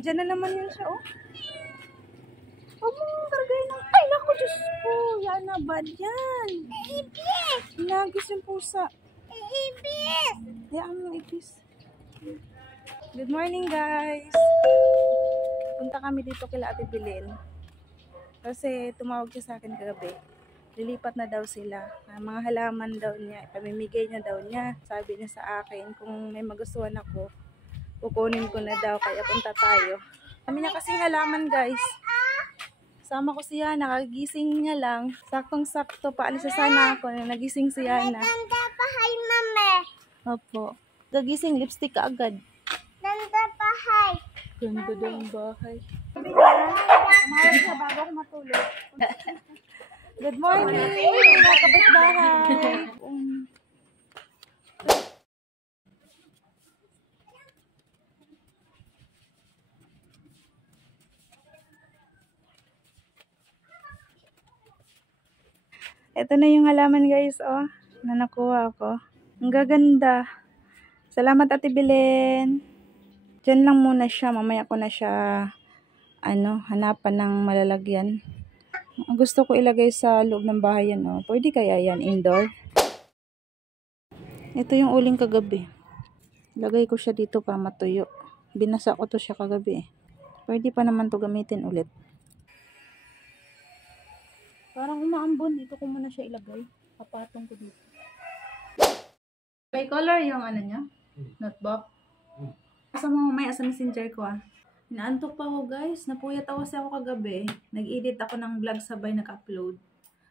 Andiyan na naman yun siya, oh. Huwag mo kargay ng... Ay, naku, Diyos ko. Yan na ba yan? Ibis! Nagis yung pusa. Ibis! Yan mo, ibis. Good morning, guys. Punta kami dito kila Ate Bilin. Kasi tumawag siya sa akin kagabi. Lilipat na daw sila. Mga halaman daw niya. Pamimigay niya daw niya. Sabi niya sa akin, kung may magustuhan ako, kukunin ko na daw. Kaya punta tayo. Kami niya kasi halaman, guys. Sama ko siya, nakagising niya lang. Saktong-sakto, paalis na sana ako. Nagising siya na. Ganda pa, hi, mame. Opo. Gagising, lipstick ka agad. Ganda pa, hi. Ganda daw ang bahay. Tumawag siya bago ako matulog. Good morning, mga kapitbahay. Ito na yung halaman, guys, oh, na nakuha ko. Ang gaganda. Salamat, Ate Bilin. Diyan lang muna siya. Mamaya ko na siya, hanapan ng malalagyan. Ang gusto ko ilagay sa loob ng bahay yan, oh. Pwede kaya yan, indoor? Ito yung uling kagabi. Lagay ko siya dito para matuyo. Binasa ko to siya kagabi, eh. Pwede pa naman to gamitin ulit. Parang umaambon. Dito ko muna siya ilagay. Kapatong ko dito. By color yung niya? Notebook? Asa mo mamaya sa messenger ko, ah. Inaantok pa ako, guys. Napuyat ako ako kagabi. Nag-edit ako ng vlog sabay nag-upload.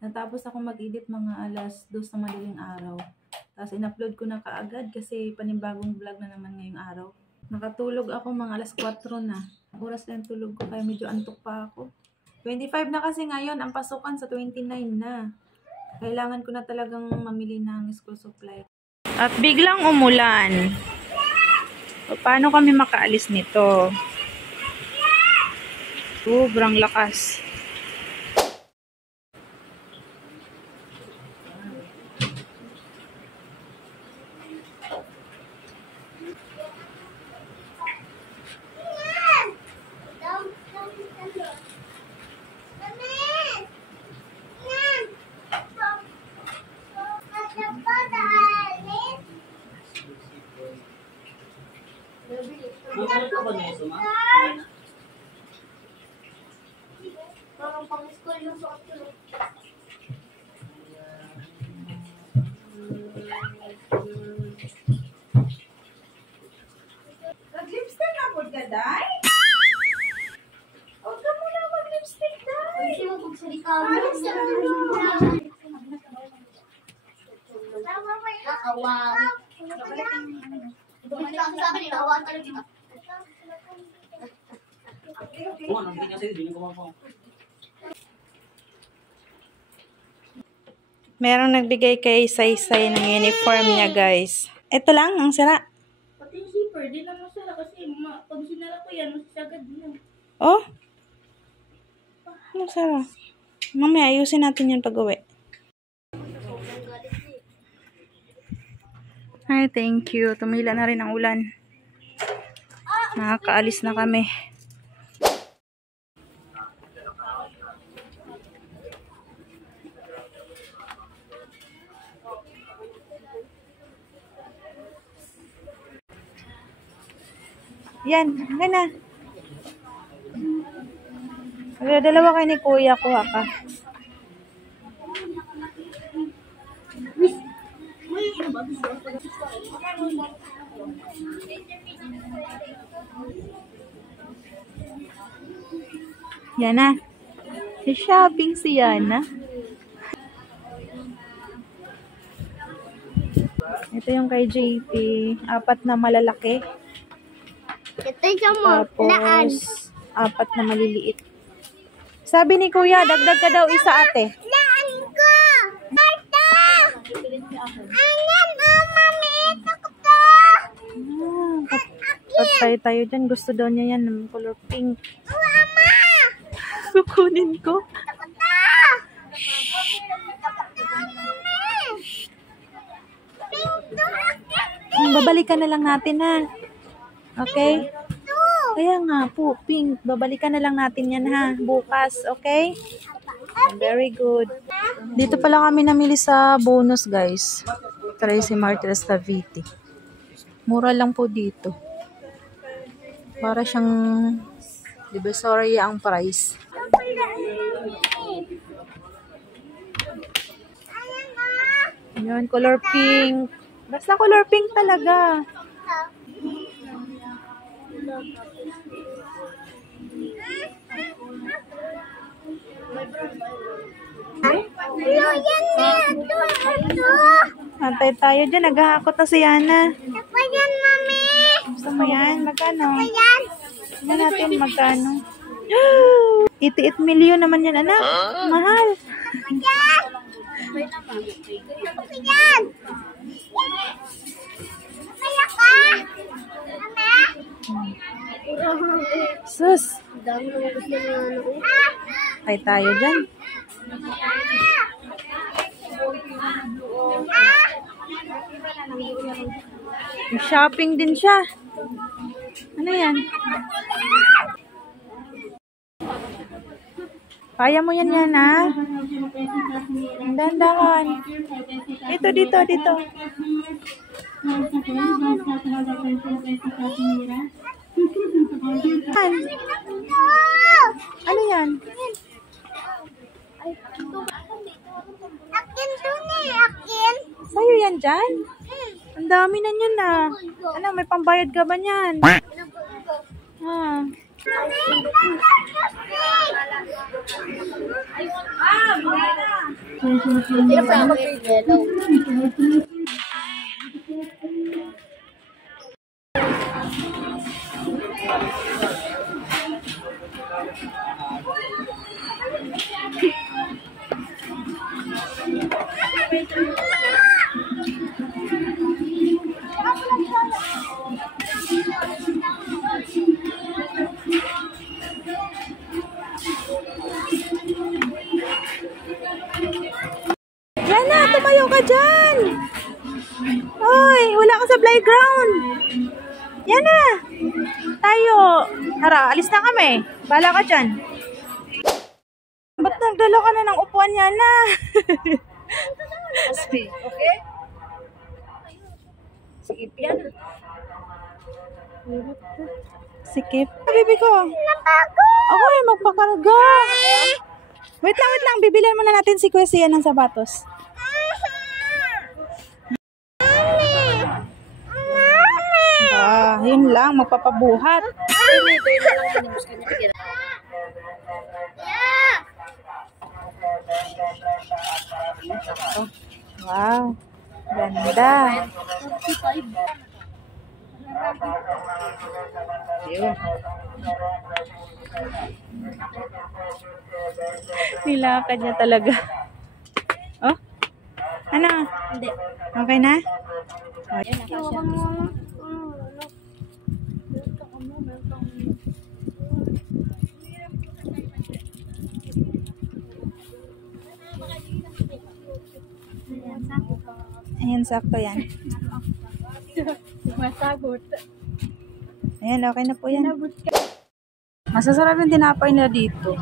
Natapos ako mag-edit mga alas 2 na madaling araw. Tapos in-upload ko na kaagad kasi panibagong vlog na naman ngayong araw. Nakatulog ako mga alas 4 na. Oras na yung tulog ko kaya medyo antok pa ako. 25 na kasi ngayon, ang pasukan sa 29 na. Kailangan ko na talagang mamili ng school supply. At biglang umulan. Paano kami makaalis nito? Sobrang lakas. Parang pang-school yung suot ko. Nag-lipstick na po ka, Day? Huwag ka muna mag-lipstick, Day. Hindi mo magsalita mo. Nakawari. Bumalik ako sa akin, inawan talaga kita. Merong nagbigay kay Saysay ng uniform niya, guys. Ito lang, ang sira. Pati yung zipper, di lang masara kasi pag sinara ko yan, masasagad din. Oh? Ang sira. Mamaya, ayusin natin yan pag-uwi. Ay, thank you. Tumila na rin ang ulan. Nakakaalis na kami. Yan, hanggang na. Dalawa kayo ni Kuya, kuha ka. Yana. Shopping si Yana. Ito yung kay JP. 4 na malalaki. Ito siya mo, laan. Tapos 4 na maliliit. Sabi ni Kuya, dagdag ka daw isa, ate. Laan ko! Ito! Ayan, mami, ito ko to! Patay tayo dyan. Gusto daw niya yan ng color pink. Mama! Kukunin ko. Ito ko to! Babalikan na lang natin, ha. Okay? Ito! Kaya nga po, pink. Babalikan na lang natin yan ha, bukas, okay? Very good. Dito pala kami namili sa bonus, guys. Tracy Martires Cavite. Mura lang po dito. Para siyang Divisoria ang price. Yun, color pink. Basta color pink talaga. Antay tayo dyan. Naghahakot na si Yana. Gusto mo yan? Magkano? Tignan natin magkano. 88 million naman yan, anak. Mahal. Sus. Antay tayo dyan. Shopping din siya. Ano yan? Kaya mo yan yan, ha? Dandahan. Dito. Ano yan? Akin. Sa'yo yan dyan? Ang dami na yan na. Ano, may pambayad ka ba yan? Ha? Yana, tumayo ka dyan! Hoy, wala ka sa playground! Yana! Tayo! Tara, alis na kami. Bala ka dyan. Ba't nagdala ka na ng upuan, Yana? Okay? Sikip yan. Sikip? Bibi ko. Okay, magpakarga. Wait lang. Bibilihan muna natin si Kuya Sian ng sapatos. Yun lang. Magpapabuhat. Wow. Ganda. Yun. Nilakad niya talaga. Oh? Ano? Hindi. Okay na? Ayan, sakto yan. Masagot. Ayan, okay na po yan. Masasarap yung tinapay nila dito.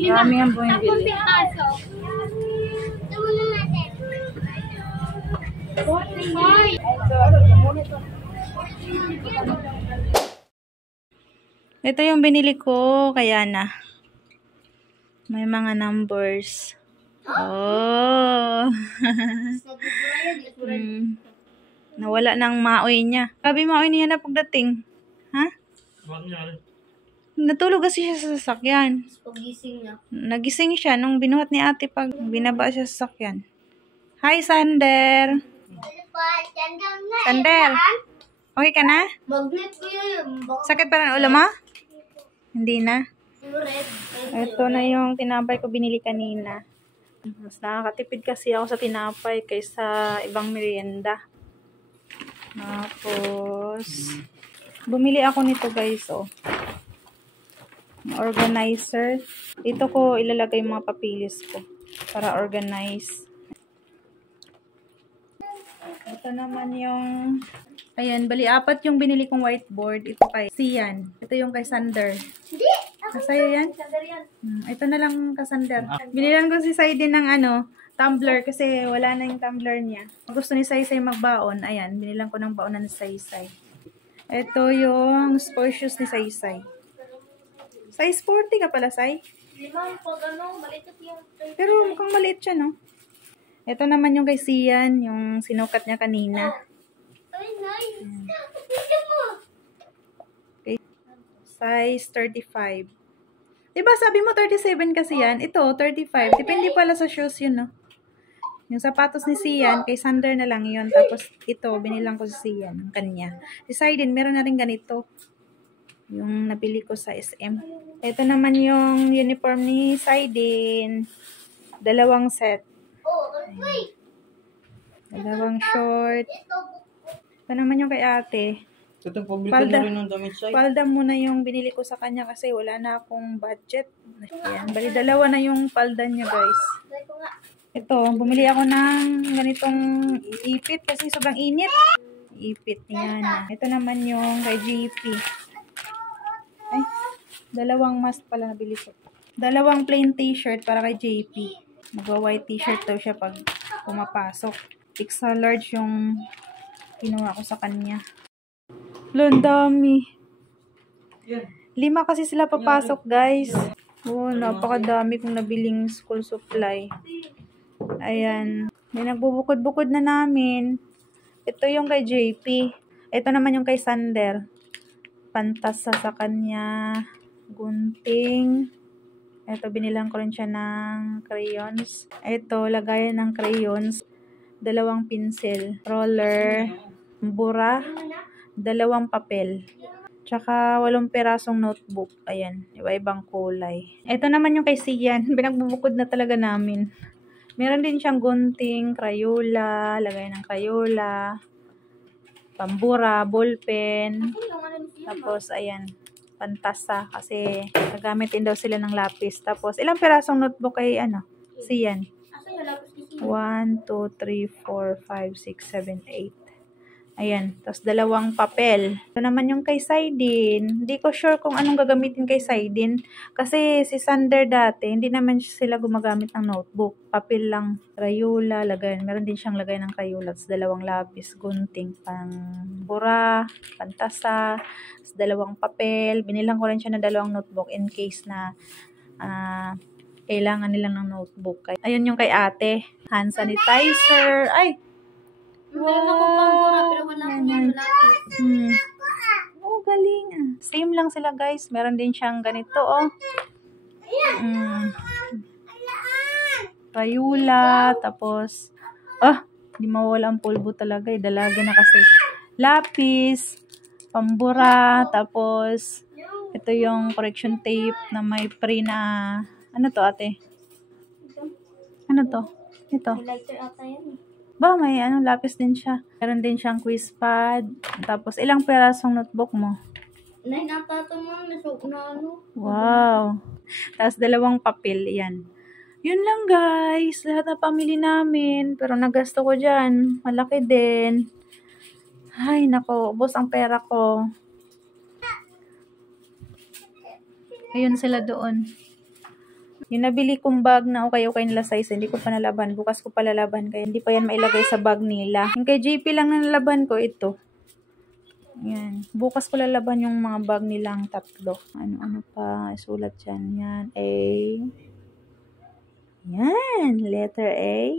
Marami ang bumibili. Ito yung binili ko, kaya na. May mga numbers. Oh. Nawala ng maoy niya. Sabi maoy niya na pagdating. Ha? Natulog kasi siya sa sasakyan. Pagising niya. Nagising siya nung binuhat ni ate pag binaba siya sa sasakyan. Hi, Sander. Sander. Okay ka na? Magnet ko yun. Sakit pa rin ulo mo? Hindi na. Ito na yung tinapay ko binili kanina. Mas nakakatipid kasi ako sa tinapay kaysa ibang merienda. Tapos, bumili ako nito guys, oh. Organizer. Dito ko ilalagay yung mga papilis ko para organize. Ito naman yung... Ayan, bali apat yung binili kong whiteboard. Ito kay Sian. Ito yung kay Sander. Kasayo yan? Ito na lang kasander. Binilan ko si Sai din ng tumbler kasi wala na yung tumbler niya. Gusto ni Sai magbaon. Ayan, binilan ko ng baonan ni Sai. Ito yung sports shoes ni Sai. Size 40 ka pala, Sai? Maliit kasi yung... Pero mukhang maliit siya, no? Ito naman yung kay Sian, yung sinukat niya kanina. Ay, nice. Okay. Size 35. Diba sabi mo 37 kasi yan? Ito, 35. Depende pala sa shoes yun, no? Yung sapatos ni Sian, kay Sander na lang yun. Tapos ito, binilang ko si Sian, ang kanya. Si Saiden, meron na rin ganito. Yung nabili ko sa SM. Ito naman yung uniform ni Saiden. 2 set. Dalawang short. Ito naman yung kay ate. Palda muna yung binili ko sa kanya kasi wala na akong budget. Ayan, bali 2 na yung palda niya, guys. Ito, bumili ako ng ganitong ipit kasi sobrang init. Ipit niya. Ito naman yung kay JP. Ay, 2 mask pala nabili ko. 2 plain t-shirt para kay JP. Magwa-white t-shirt daw siya pag pumapasok. Extra large yung kinuha ko sa kanya. Dami. 5 kasi sila papasok, guys. Oh, napakadami kong nabiling school supply. Ayan. May nagbubukod-bukod na namin. Ito yung kay JP. Ito naman yung kay Sander. Pantasa sa kanya. Gunting. Ito, binilang ko rin siya ng crayons. Ito, lagayan ng crayons. 2 pinsel. Roller. Bura. 2 papel. Tsaka 8 perasong notebook. Ayan. Iba-ibang kulay. Ito naman yung kay Sian. Binagbubukod na talaga namin. Meron din siyang gunting, crayola, lagayan ng crayola, pambura, ballpen. Tapos, ayan, pantasa. Kasi, nagamit din daw sila ng lapis. Tapos, ilang perasong notebook kay, Sian? 1, 2, 3, 4, 5, 6, 7, 8. Ayan. Tapos, 2 papel. Ito naman yung kay Saiden. Hindi ko sure kung anong gagamitin kay Saiden. Kasi, si Sander dati, hindi naman sila gumagamit ng notebook. Papel lang. Crayola, lagayan. Meron din siyang lagay ng crayola. Tapos, 2 lapis, gunting, pambura, pantasa. Tapos, 2 papel. Binilang ko rin siya ng 2 notebook in case na kailangan nilang ng notebook. Ayun yung kay ate. Hand sanitizer. Ay! Meron akong pambura pero wala akong lapis. Oh, galing. Same lang sila, guys. Meron din siyang ganito, oh. Crayola. Tapos, di mawala ang pulbo talaga. Dalaga na kasi. Lapis. Pambura. Tapos, ito yung correction tape na may pre na, ano to, ate? Ano to? Ito. Highlighter ata yan. Ba, may lapis din siya. Meron din siyang quiz pad. Tapos, ilang perasong notebook mo? 9 ata ito mo. Wow. Tapos, 2 papel. Yan. Yun lang, guys. Lahat na pamili namin. Pero nagasto ko dyan. Malaki din. Ay, nako. Ubos ang pera ko. Ayun sila doon. Yung nabili kong bag na okay nila size, hindi ko pa nalaban. Bukas ko pa lalaban kaya hindi pa yan mailagay sa bag nila. Yung kay JP lang na nalaban ko, ito. Yan. Bukas ko lalaban yung mga bag nilang 3. Ano pa, isulat dyan. Yan, A. Yan, letter A.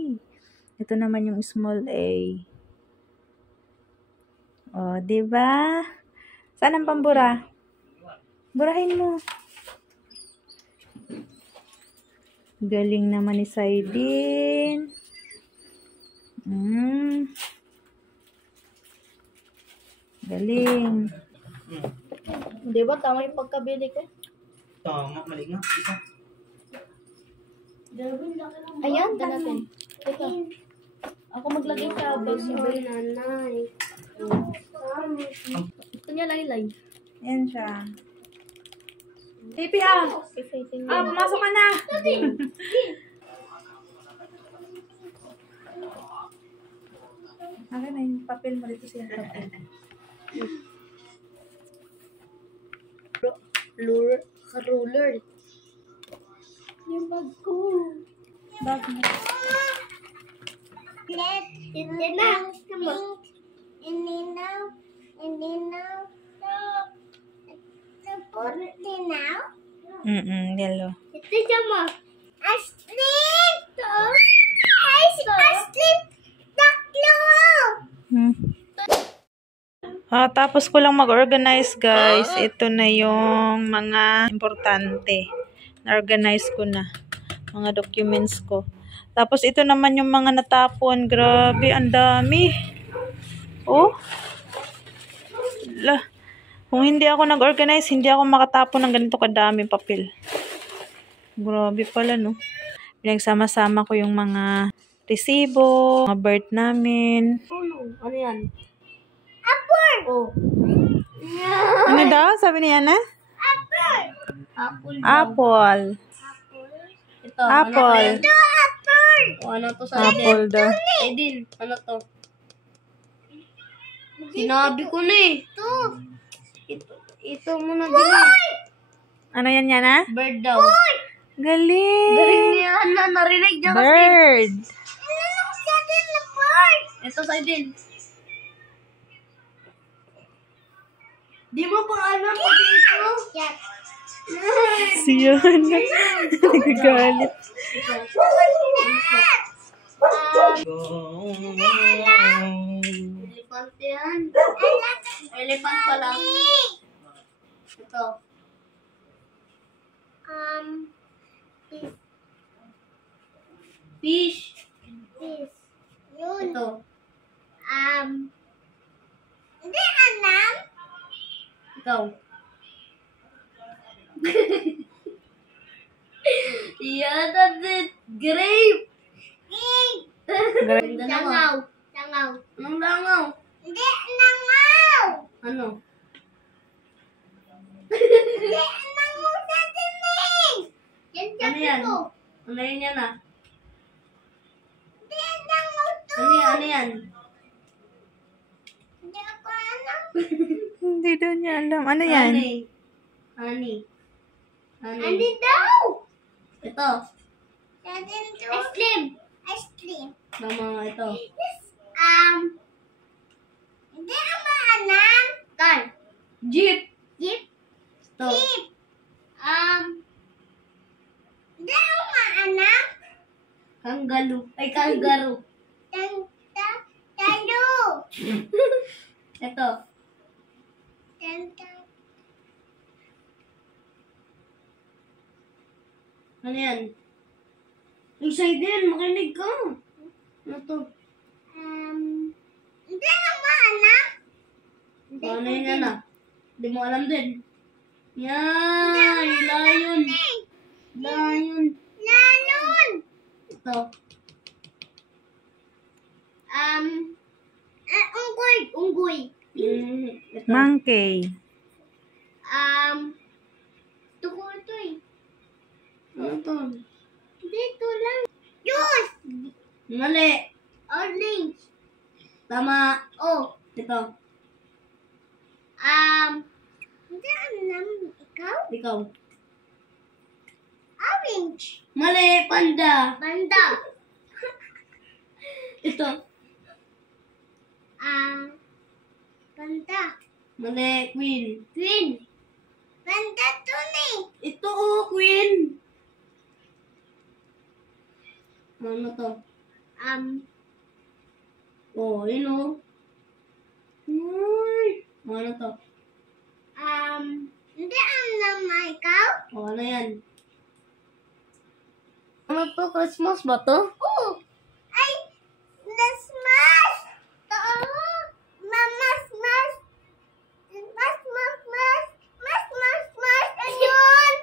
Ito naman yung small A. O, diba? Saan ang pambura? Burahin mo. Galing naman ni Saiden. Galing. Di ba? Tama yung pagkabili ko. Tama, mali nga. Isa. Ayan, natin. Teka. Ako maglagay sa bag ni nanay. Gusto niya laylay. Yan siya. Tipi pumasok ka na. Akin na yung papel mo dito siya. Papel. Ruler. Yung bag ko. Bag mo. Hindi na. Hindi na. Yellow. Ito siya mo. Asleep! Asleep! Taklo! Tapos ko lang mag-organize, guys. Ito na yung mga importante. Na-organize ko na. Mga documents ko. Tapos ito naman yung mga natapon. Grabe, ang dami. Oh. Kung hindi ako nag-organize, hindi ako makatapon ng ganito kadaming papel. Grabe pala, no? Pinagsama-sama ko yung mga resibo, mga birth namin. Ano yan? Apple! Oh. Ano daw? Sabi ni Yana? Apple! Apple. Apple. Ito. Apple. Ito, apple! O, ano to sa Apple daw. Aiden, ano to? Sinabi ko na eh. Ito muna din eh. Ano yan, Yana? Bird daw. Galing. Galing niya na, narinig niya kasi. Bird. Ito sa Aiden. Di mo pa alam pag ito? Si Yana. Nagagalit. Elephant yan. Elephant pala. Ito. Fish. Ito. Hindi alam. Ikaw. Yeah, that's it. Grape. Langaw. Langaw. Anong langaw? Hindi langaw. Ano? Hindi langaw sa tinig. Yan Ano sabi yan? ko. Ano yan ah? Hindi langaw to. Ano yan? Ano yan? Hindi ako alam. Hindi daw niya alam. Ano yan? Honey. Ano daw? Ito. Satin to. Ice cream. Ice cream. Mama, ito. Hindi ako alam. Car. Jeep. Jeep. Ito. Jeep. Hindi ako alam. Kangaroo. Ay, kangaroo. Talo. Ito. Ano yan? Excited din, makinig ka. Ano to? Hindi ako alam. Ano yun yan ah? Hindi mo alam din. Yan! Lion! Lion! Lalon. Ito. Unggoy. Ito. Monkey. Tuko ito eh. Ano to? Dito lang. Juice. Mali. Orange. Tama. Oh. Ito. Hindi alam. Ikaw? Ikaw. Orange. Mali. Panda. Banda. Ito. Banda. Mali. Queen. Green. Banda to ni. Ito oh, queen. Ano to? Oh, yun oh. Ay. Ano to? Hindi alam na ikaw? Oh, ano yan? Ano to? Christmas ba to? Oh! Ay! Christmas! Mamas! Ayun!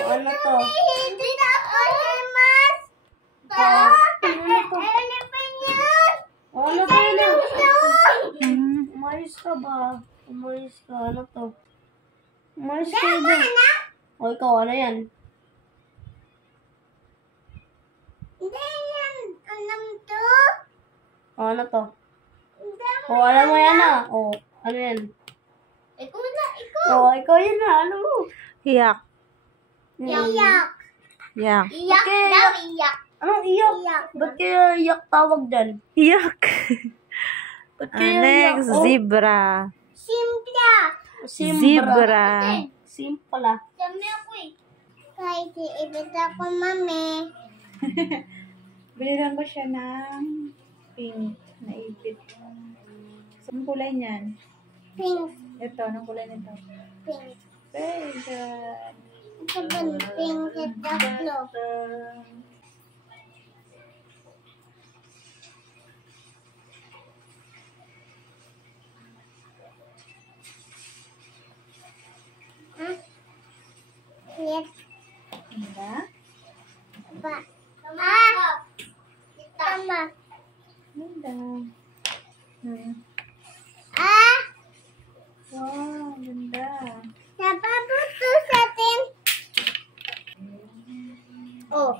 Ano to? Hindi na ako Christmas! Elephant yun! Ano to yun? Yun! Umayos ka ba? Umayos ka. Ano to? Umayos Hindi ka ako ba? alam! O ikaw, ano yan? Hindi yan alam to! O ano to? Oh, alam mo yan ah. Oh, ano yan? Ikaw na, ikaw. Oh, ikaw yan na. Alam mo. Iyak. Iyak. Iyak. Iyak Okay, daw, iyak. Anong iyak? Iyak. Ba't kaya iyak tawag dyan? Iyak. Ba't kaya iyak? Next, Oh, zebra. Simpla. Zebra. Simple. Dami ako eh. Kahit ibig ako, mami. Bilihan ko siya ng pink na ipit. So, anong kulay niyan? Pink. Ito, anong kulay nito? Pink. Very good. Ito ba pink sa tatlo? Yes. Diba? Ba? Ah! Tama. Ganda. Hmm. Ah! Wow, ganda. Napaputo sa atin. Oh.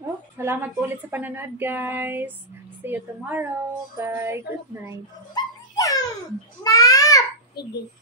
Oh, salamat po ulit sa panonood, guys. See you tomorrow. Bye. Good night. Nap! Sige.